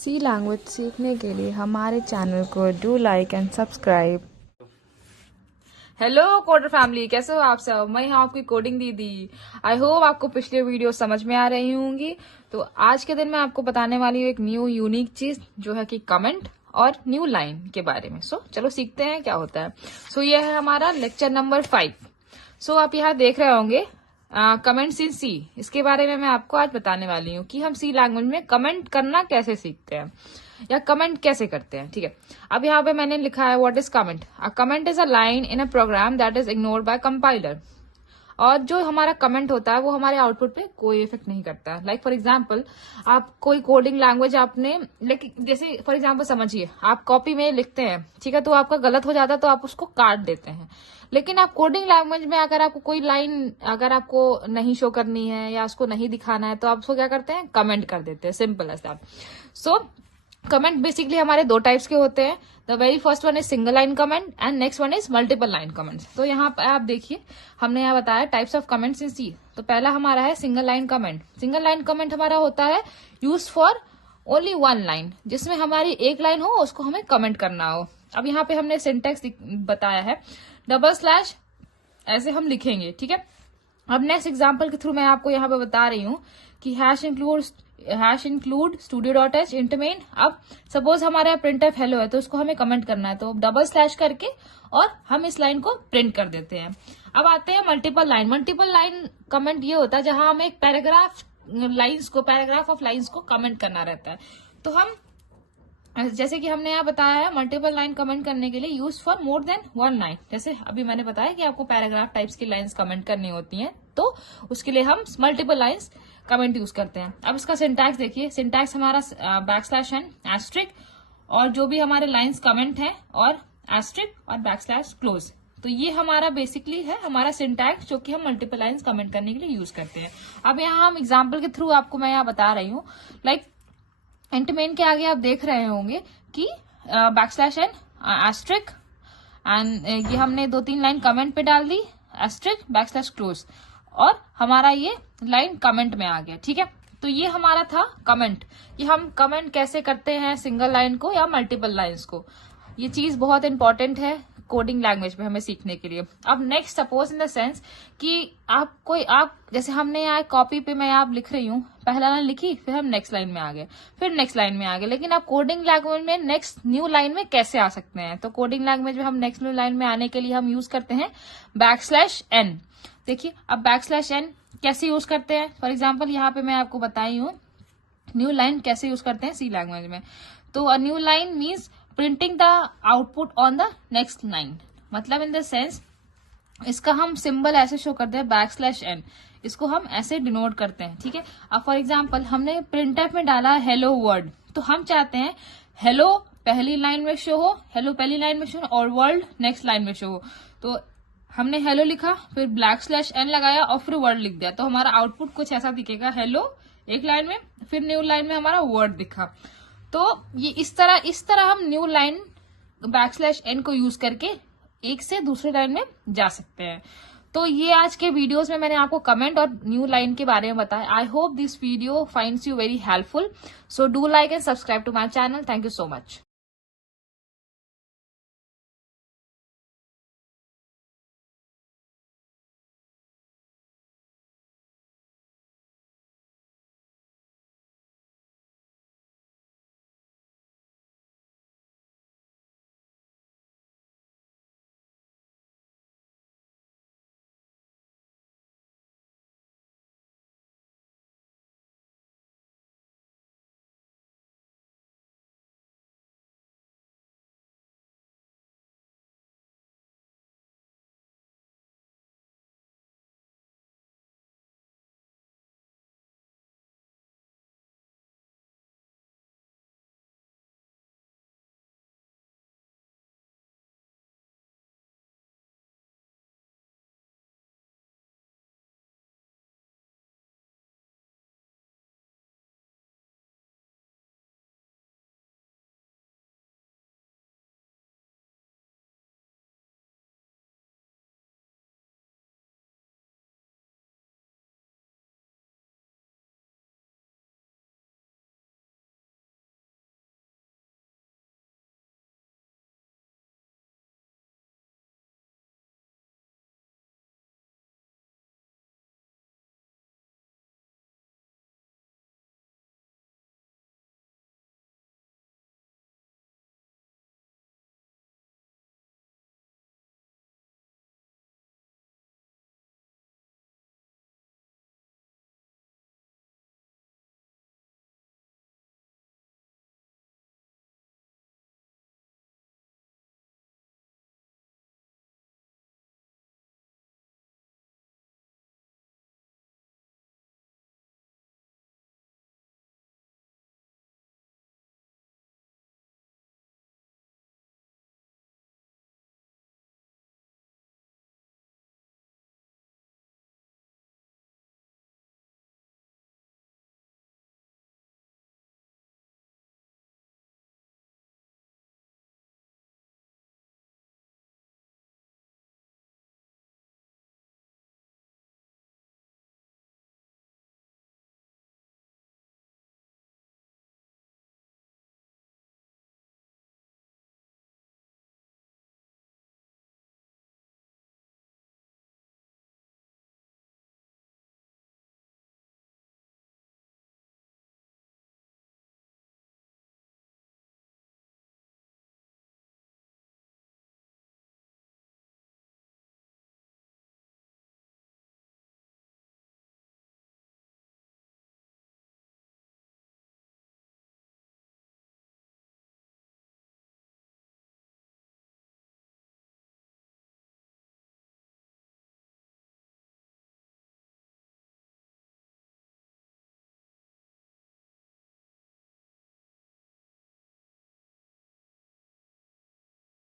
सी language सीखने के लिए हमारे चैनल को do like and subscribe. Hello coder family, कैसे हो आप सब? मैं हूं आपकी कोडिंग दीदी। आई होप आपको पिछले वीडियो समझ में आ रही होंगी। तो आज के दिन मैं आपको बताने वाली हूँ एक न्यू यूनिक चीज, जो है कि कमेंट और न्यू लाइन के बारे में। चलो सीखते हैं क्या होता है। ये है हमारा लेक्चर नंबर 5। आप यहाँ देख रहे होंगे कमेंट्स इन सी। इसके बारे में मैं आपको आज बताने वाली हूँ कि हम सी लैंग्वेज में कमेंट करना कैसे सीखते हैं या कमेंट कैसे करते हैं। ठीक है, अब यहाँ पे मैंने लिखा है what is comment. A comment is a line in a program that is ignored by compiler. और जो हमारा कमेंट होता है वो हमारे आउटपुट पे कोई इफेक्ट नहीं करता है। लाइक फॉर एग्जाम्पल, आप कोई कोडिंग लैंग्वेज आपने, लेकिन जैसे फॉर एग्जाम्पल समझिए, आप कॉपी में लिखते हैं, ठीक है, तो आपका गलत हो जाता है तो आप उसको काट देते हैं। लेकिन आप कोडिंग लैंग्वेज में अगर आपको कोई लाइन अगर आपको नहीं शो करनी है या उसको नहीं दिखाना है तो आप उसको क्या करते हैं, कमेंट कर देते हैं। Simple as that. Comment basically हमारे दो टाइप्स के होते हैं। The very first one is single line comment and next one is multiple line comment. तो यहाँ पे आप देखिए, हमने यहाँ बताया types of comments in C. तो पहला हमारा है single line comment. Single line comment हमारा होता है use for only one line, जिसमें हमारी एक लाइन हो, उसको हमें कमेंट करना हो। अब यहाँ पे हमने सिंटेक्स बताया है, डबल स्लैश ऐसे हम लिखेंगे। ठीक है, अब नेक्स्ट एग्जाम्पल के थ्रू मैं आपको यहाँ पे बता रही हूँ कि hash include studio.h int main. अब सपोज हमारे यहाँ प्रिंट हेलो है तो उसको हमें कमेंट करना है, तो डबल स्लैश करके और हम इस लाइन को प्रिंट कर देते हैं। अब आते हैं multiple line. Multiple line comment ये होता है जहां हमें एक पैराग्राफ ऑफ लाइन्स को कमेंट करना रहता है। तो हम जैसे कि हमने यहाँ बताया है, मल्टीपल लाइन कमेंट करने के लिए use for more than one line. जैसे अभी मैंने बताया कि आपको पैराग्राफ टाइप्स की लाइंस कमेंट करनी होती हैं, तो उसके लिए हम मल्टीपल लाइंस कमेंट यूज करते हैं। अब इसका सिंटैक्स देखिए, सिंटैक्स हमारा बैकस्लैश एन एस्ट्रिक और जो भी हमारे लाइंस कमेंट है और एस्ट्रिक और बैकस्लैश क्लोज। तो ये हमारा बेसिकली है हमारा सिंटैक्स, जो कि हम मल्टीपल लाइंस कमेंट करने के लिए यूज करते हैं। अब यहाँ हम एग्जाम्पल के थ्रू आपको मैं यहाँ बता रही हूँ। लाइक इंट मेन के आगे आप देख रहे होंगे कि बैकस्लैश एन एस्ट्रिक एंड ये हमने 2-3 लाइन कमेंट पे डाल दी, एस्ट्रिक बैकस्लैश क्लोज, और हमारा ये लाइन कमेंट में आ गया। ठीक है, तो ये हमारा था कमेंट। ये हम कमेंट कैसे करते हैं सिंगल लाइन को या मल्टीपल लाइंस को, ये चीज बहुत इंपॉर्टेंट है कोडिंग लैंग्वेज में हमें सीखने के लिए। अब next suppose in the sense कि आप जैसे हमने यहाँ कॉपी पे मैं आप लिख रही हूँ, पहला लाइन लिखी, फिर हम नेक्स्ट लाइन में आ गए, फिर नेक्स्ट लाइन में आ गए। लेकिन आप कोडिंग लैंग्वेज में नेक्स्ट न्यू लाइन में कैसे आ सकते हैं? तो कोडिंग लैंग्वेज में हम नेक्स्ट न्यू लाइन में आने के लिए हम यूज करते हैं बैकस्लैश एन। देखिए, अब बैकस्लैश एन कैसे यूज करते हैं? फॉर एग्जाम्पल यहाँ पे मैं आपको बताई हूँ न्यू लाइन कैसे यूज करते हैं सी लैंग्वेज में। तो a new line means printing the output on the next line. मतलब इन द सेंस इसका हम सिंबल ऐसे शो करते हैं बैकस्लैश एन, इसको हम ऐसे डिनोट करते हैं। ठीक है, अब फॉर एग्जाम्पल हमने प्रिंटफ में डाला हेलो वर्ड, तो हम चाहते हैं हेलो पहली लाइन में शो हो, हेलो पहली लाइन में शो हो और वर्ल्ड नेक्स्ट लाइन में शो हो। तो हमने हेलो लिखा, फिर बैकस्लैश एन लगाया और फिर वर्ड लिख दिया, तो हमारा आउटपुट कुछ ऐसा दिखेगा, हेलो एक लाइन में, फिर न्यू लाइन में हमारा वर्ड दिखा। तो ये इस तरह हम न्यू लाइन बैकस्लैश एन को यूज करके एक से दूसरे लाइन में जा सकते हैं। तो ये आज के वीडियोस में मैंने आपको कमेंट और न्यू लाइन के बारे में बताया। I hope this video finds you very helpful. So do like and subscribe to my channel. Thank you so much.